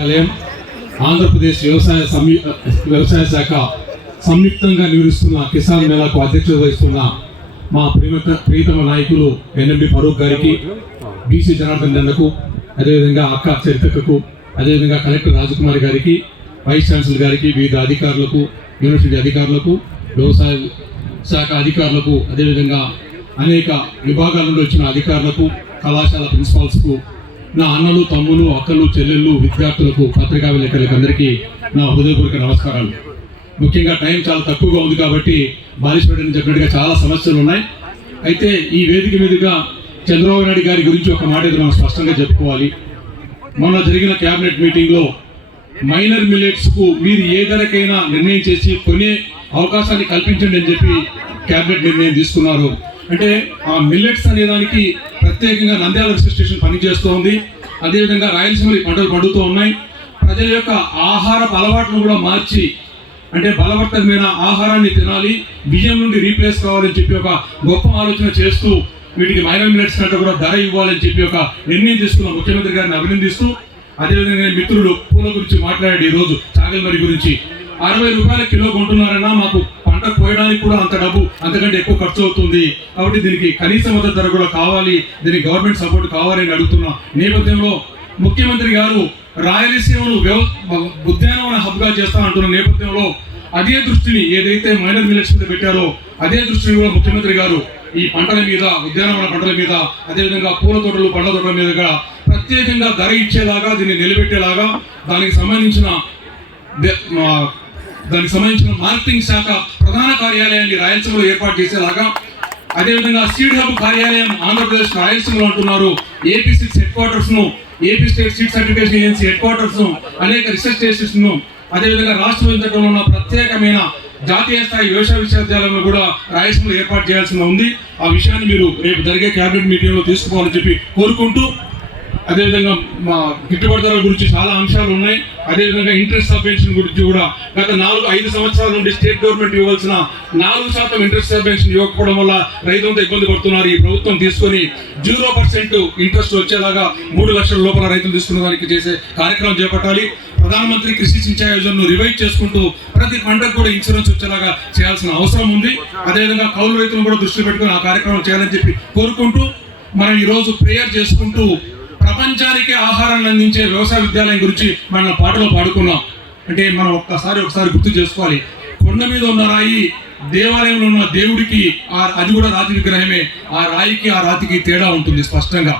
కార్యాలయం ఆంధ్రప్రదేశ్ వ్యవసాయ సంయు వ్యవసాయ శాఖ సంయుక్తంగా నిర్వహిస్తున్న కిసాన్ మేళాకు అధ్యక్షత వహిస్తున్న మా ప్రియత ప్రియతమ నాయకులు ఎన్ఎండి ఫరూక్ గారికి బీసీ జనార్దన్ దండకు అదేవిధంగా అక్క చరిత్రకు అదేవిధంగా కలెక్టర్ రాజకుమారి గారికి వైస్ ఛాన్సలర్ గారికి వివిధ అధికారులకు యూనివర్సిటీ అధికారులకు వ్యవసాయ శాఖ అధికారులకు అదేవిధంగా అనేక విభాగాల నుండి వచ్చిన అధికారులకు కళాశాల ప్రిన్సిపాల్స్కు నా అన్నలు తమ్ములు అక్కలు చెల్లెళ్ళు విద్యార్థులకు పత్రికా విలేకరులకు అందరికీ నా హృదయపూర్వక నమస్కారాలు. ముఖ్యంగా టైం చాలా తక్కువగా ఉంది కాబట్టి బాలీశ్వరుడు చెప్పినట్టుగా చాలా సమస్యలు ఉన్నాయి. అయితే ఈ వేదిక మీదుగా చంద్రబాబు నాయుడు గారి గురించి ఒక మాట మనం స్పష్టంగా చెప్పుకోవాలి. మొన్న జరిగిన క్యాబినెట్ మీటింగ్లో మైనర్ మిలెట్స్కు మీరు ఏ ధరకైనా నిర్ణయం చేసి కొనే అవకాశాన్ని కల్పించండి అని చెప్పి క్యాబినెట్ నిర్ణయం తీసుకున్నారు. అంటే ఆ మిల్లెట్స్ అనే దానికి ప్రత్యేకంగా నంద్యాల రిసర్చ్ స్టేషన్ పనిచేస్తూ ఉంది అదేవిధంగా రాయలసీమలో ఈ పంటలు పండుతూ ఉన్నాయి. ప్రజల యొక్క ఆహారపు అలవాట్లను కూడా మార్చి అంటే బలవర్తకమైన ఆహారాన్ని తినాలి బియ్యం నుండి రీప్లేస్ కావాలని చెప్పి ఒక గొప్ప ఆలోచన చేస్తూ వీటికి మైనర్ మిల్లెట్స్ కంటే కూడా ధర ఇవ్వాలని చెప్పి ఒక నిర్ణయం తీసుకున్న ముఖ్యమంత్రి గారిని అభినందిస్తూ అదేవిధంగా నేను మిత్రుడు పూల గురించి మాట్లాడాడు ఈ రోజు చాగల్మరి గురించి. అరవై రూపాయల కిలో కొంటున్నారన్నా మాకు పంట కోయడానికి కూడా అంత డబ్బు అంతకంటే ఎక్కువ ఖర్చు అవుతుంది. కాబట్టి దీనికి కనీస మద్దతు ధర కూడా కావాలి. దీనికి గవర్నమెంట్ సపోర్ట్ కావాలి అని అడుగుతున్న. నేపథ్యంలో ముఖ్యమంత్రి గారు రాయలసీమను వ్యవ ఉద్యానవన హబ్గా చేస్తా అంటున్న నేపథ్యంలో అదే దృష్టిని ఏదైతే మైనర్ మిల్లెట్స్ మీద పెట్టారో అదే దృష్టిని కూడా ముఖ్యమంత్రి గారు ఈ పంటల మీద ఉద్యానవన పంటల మీద అదేవిధంగా పూల తోటలు పండ్ల తోటల మీద కూడా ప్రత్యేకంగా ధర ఇచ్చేలాగా దీన్ని నిలబెట్టేలాగా దానికి సంబంధించిన దానికి సంబంధించిన మార్కెటింగ్ శాఖ ప్రధాన కార్యాలయాన్ని రాయలసీమలో ఏర్పాటు చేసేలాగా అదేవిధంగా సీడ్ హబ్ కార్యాలయం ఆంధ్రప్రదేశ్ రాయలసీమలో అంటున్నారు. ఏపీ సిక్స్ హెడ్ క్వార్టర్స్ను AP state seed certification agency head క్వార్టర్స్ను అనేక రీసెర్చ్ స్టేషన్స్ను అదేవిధంగా రాష్ట్ర విభజనలో ఉన్న ప్రత్యేకమైన జాతీయ స్థాయి వ్యవసాయ విశ్వవిద్యాలయంలో కూడా రాయలసీమలో ఏర్పాటు చేయాల్సి ఉంది. ఆ విషయాన్ని మీరు రేపు జరిగే క్యాబినెట్ మీటింగ్లో తీసుకోవాలని చెప్పి కోరుకుంటూ అదేవిధంగా మా గిట్టుబాటు ధరల గురించి చాలా అంశాలు ఉన్నాయి. అదేవిధంగా ఇంట్రెస్ట్ సబ్వెన్షన్ గురించి కూడా గత నాలుగు ఐదు సంవత్సరాల నుండి స్టేట్ గవర్నమెంట్ ఇవ్వాల్సిన నాలుగు శాతం ఇంట్రెస్ట్ సబ్వెన్షన్ ఇవ్వకపోవడం వల్ల రైతులంతా ఇబ్బంది పడుతున్నారు. ఈ ప్రభుత్వం తీసుకొని జీరో పర్సెంట్ ఇంట్రెస్ట్ వచ్చేలాగా మూడు లక్షల లోపల రైతులు తీసుకున్న దానికి చేసే కార్యక్రమం చేపట్టాలి. ప్రధానమంత్రి కృషి సించాయి యోజనను రివైవ్ చేసుకుంటూ ప్రతి పంటకు కూడా ఇన్సూరెన్స్ వచ్చేలాగా చేయాల్సిన అవసరం ఉంది. అదేవిధంగా కౌలు రైతులను కూడా దృష్టి పెట్టుకుని ఆ కార్యక్రమం చేయాలని చెప్పి కోరుకుంటూ మనం ఈరోజు ప్రేయర్ చేసుకుంటూ ప్రపంచానికి ఆహారాన్ని అందించే వ్యవసాయ విద్యాలయం గురించి మనం పాటలో పాడుకున్నాం. అంటే మనం ఒక్కసారి ఒకసారి గుర్తు చేసుకోవాలి. కొండ మీద ఉన్న రాయి దేవాలయంలో ఉన్న దేవుడికి ఆ అది కూడా రాతి విగ్రహమే ఆ రాయికి ఆ రాతికి తేడా ఉంటుంది స్పష్టంగా.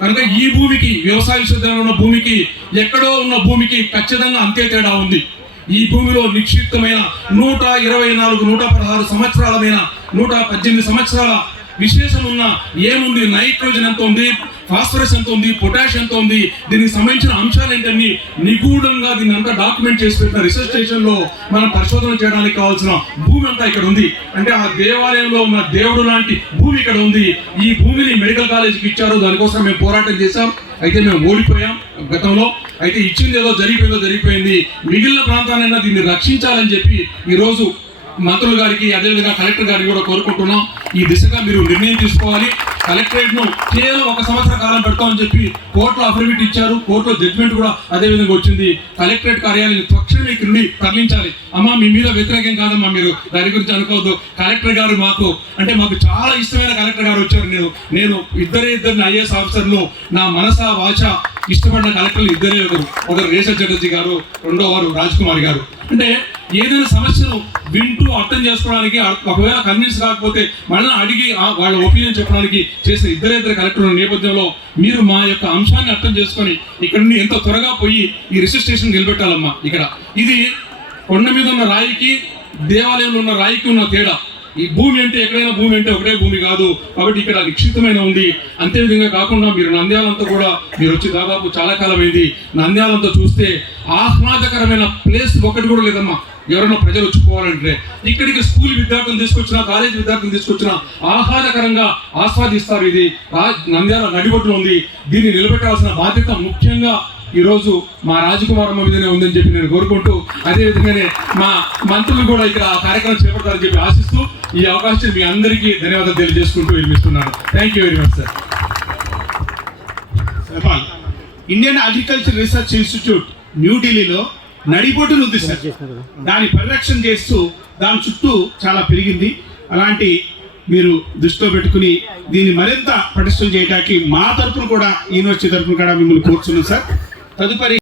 కనుక ఈ భూమికి వ్యవసాయ విశ్వవిద్యాలయంలో ఉన్న భూమికి ఎక్కడో ఉన్న భూమికి ఖచ్చితంగా అంతే తేడా ఉంది. ఈ భూమిలో నిక్షిప్తమైన నూట ఇరవై నాలుగు నూట పదహారు సంవత్సరాలమైన నూట పద్దెనిమిది సంవత్సరాల విశేషం ఉన్న ఏముంది? నైట్రోజన్ ఎంత ఉంది? ఫాస్ఫరస్ ఎంత ఉంది? పొటాష్ ఎంత ఉంది? దీనికి సంబంధించిన అంశాలు ఏంటని నిగూఢంగా దీన్ని అంతా డాక్యుమెంట్ చేసి పెట్టిన రీసెర్చ్ స్టేషన్లో మనం పరిశోధన చేయడానికి కావాల్సిన భూమి అంతా ఇక్కడ ఉంది. అంటే ఆ దేవాలయంలో ఉన్న దేవుడు లాంటి భూమి ఇక్కడ ఉంది. ఈ భూమిని మెడికల్ కాలేజీకి ఇచ్చారు. దానికోసం మేము పోరాటం చేశాం. అయితే మేము ఓడిపోయాం గతంలో. అయితే ఇచ్చింది ఏదో జరిగిపోయిందో జరిగిపోయింది. మిగిలిన ప్రాంతాలైనా దీన్ని రక్షించాలని చెప్పి ఈ రోజు మంత్రులు గారికి అదేవిధంగా కలెక్టర్ గారికి కూడా కోరుకుంటున్నాం. ఈ దిశగా మీరు నిర్ణయం తీసుకోవాలి. కలెక్టరేట్ను కేవలం ఒక సంవత్సర కాలం పెడతామని చెప్పి కోర్టులో అఫిడవిట్ ఇచ్చారు. కోర్టులో జడ్జిమెంట్ కూడా అదే విధంగా వచ్చింది. కలెక్టరేట్ కార్యాలయం తక్షణమే ఇక్కడ నుండి తరలించాలి. అమ్మా మీ మీద వ్యతిరేకం కాదమ్మా మీరు. దాని గురించి అనుకోవద్దు. కలెక్టర్ గారు మాకు అంటే మాకు చాలా ఇష్టమైన కలెక్టర్ గారు వచ్చారు నేను. నేను ఇద్దరే ఇద్దరిని ఐఏఎస్ ఆఫీసర్లు నా మనస వాచ ఇష్టపడిన కలెక్టర్లు ఇద్దరే ఒకరు. ఒకరు రేషర్ చటర్జీ గారు రెండో వారు రాజ్ కుమార్ గారు. అంటే ఏదైనా సమస్యను వింటూ అర్థం చేసుకోవడానికి ఒకవేళ కన్విన్స్ కాకపోతే మళ్ళీ అడిగి వాళ్ళ ఒపీనియన్ చెప్పడానికి చేసిన ఇద్దరిద్దరు కలెక్టర్ ఉన్న నేపథ్యంలో మీరు మా యొక్క అంశాన్ని అర్థం చేసుకొని ఇక్కడ నుండి ఎంత త్వరగా పోయి ఈ రిజిస్ట్రేషన్ నిలబెట్టాలమ్మా ఇక్కడ. ఇది కొండ మీద ఉన్న రాయికి దేవాలయంలో ఉన్న రాయికి ఉన్న తేడా. ఈ భూమి అంటే ఎక్కడైనా భూమి అంటే ఒకటే భూమి కాదు. కాబట్టి ఇక్కడ నిక్షితమైన ఉంది. అంతే విధంగా కాకుండా మీరు నంద్యాలంతా కూడా మీరు వచ్చి దాదాపు చాలా కాలం అయింది నంద్యాలంతా చూస్తే ఆహ్లాదకరమైన ప్లేస్ ఒకటి కూడా లేదమ్మా. ఎవరైనా ప్రజలు వచ్చిపోవాలంటే ఇక్కడికి స్కూల్ విద్యార్థులు తీసుకొచ్చిన కాలేజ్ విద్యార్థులు తీసుకొచ్చిన ఆహ్లాదకరంగా ఆస్వాదిస్తారు ఇది. నంద్యాల నడిబొట్టులో ఉంది. దీన్ని నిలబెట్టాల్సిన బాధ్యత ముఖ్యంగా ఈరోజు మా రాజకుమారమ్మ మీదనే ఉందని చెప్పి నేను కోరుకుంటూ అదేవిధంగానే మా మంత్రులు కూడా ఇక్కడ కార్యక్రమం చేపడతారని చెప్పి ఆశిస్తూ ఈ అవకాశం మీ అందరికీ ధన్యవాదాలు తెలియజేసుకుంటూ వినిపిస్తున్నాను. Thank you very much sir Indian Agriculture Research Institute న్యూఢిల్లీలో నడిబొట్టును ఉంది సార్ దాని పరిరక్షణ చేస్తూ దాని చుట్టూ చాలా పెరిగింది. అలాంటి మీరు దృష్టిలో పెట్టుకుని దీన్ని మరింత పటిష్టం చేయడానికి మా తరపున కూడా యూనివర్సిటీ తరపున కూడా మిమ్మల్ని కోరుచున్నాం సార్ తదుపరి